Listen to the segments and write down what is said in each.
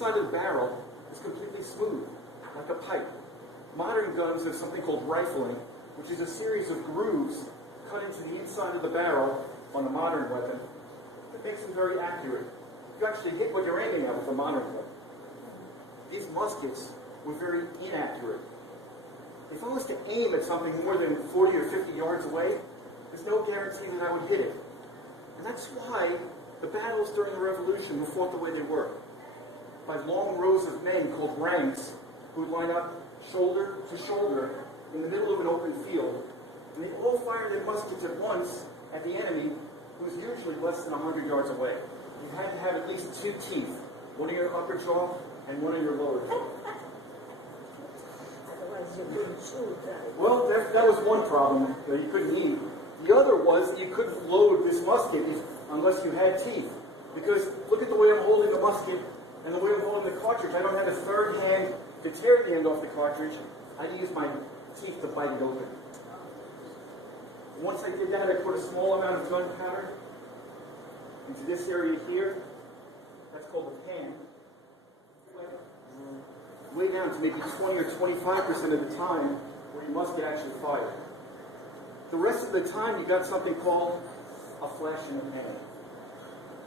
inside of the barrel is completely smooth, like a pipe. Modern guns have something called rifling, which is a series of grooves cut into the inside of the barrel on a modern weapon. It makes them very accurate. You actually hit what you're aiming at with a modern weapon. These muskets were very inaccurate. If I was to aim at something more than 40 or 50 yards away, there's no guarantee that I would hit it. And that's why the battles during the Revolution were fought the way they were. By long rows of men called ranks who would line up shoulder to shoulder in the middle of an open field. And they all fired their muskets at once at the enemy, who was usually less than 100 yards away. You had to have at least 2 teeth, one in your upper jaw and one in your lower jaw. Otherwise you couldn't shoot, right? Well, that was one problem that you couldn't eat. The other was that you couldn't load this musket unless you had teeth. Because look at the way I'm holding the musket and the way I'm holding the cartridge. I don't have a third hand to tear the end off the cartridge. I use my teeth to bite it open. Once I did that, I put a small amount of gunpowder into this area here. That's called the pan. Way down to maybe 20 or 25% of the time where your musket actually fired. The rest of the time, you got something called a flash in the pan.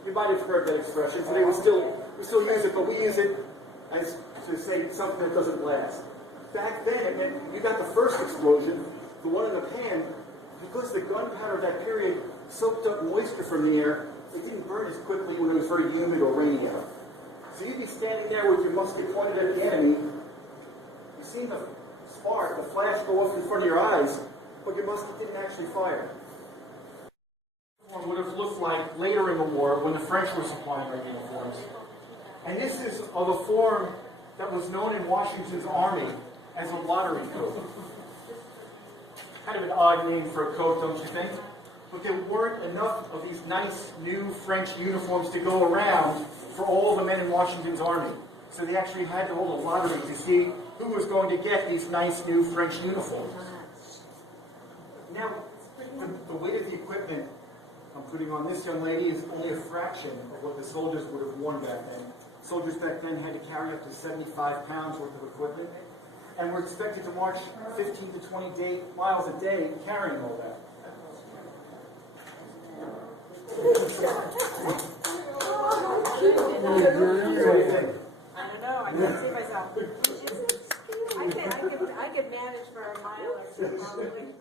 You might have heard that expression. Today we still use it, but we use it as to say something that doesn't last. Back then, it meant you got the first explosion, the one in the pan, because the gunpowder of that period soaked up moisture from the air. It didn't burn as quickly when it was very humid or rainy out. So you'd be standing there with your musket pointed at the enemy. You see the spark, the flash go off in front of your eyes, but your musket didn't actually fire. What would have looked like later in the war when the French were supplying their uniforms. And this is of a form that was known in Washington's army as a lottery coat. Kind of an odd name for a coat, don't you think? But there weren't enough of these nice new French uniforms to go around for all the men in Washington's army. So they actually had to hold a lottery to see who was going to get these nice new French uniforms. Now, the weight of the equipment I'm putting on this young lady is only a fraction of what the soldiers would have worn back then. Soldiers back then had to carry up to 75 pounds worth of equipment, and were expected to march 15 to 20 miles a day carrying all that. I don't know, I can't see myself. I could manage for a mile or two, probably.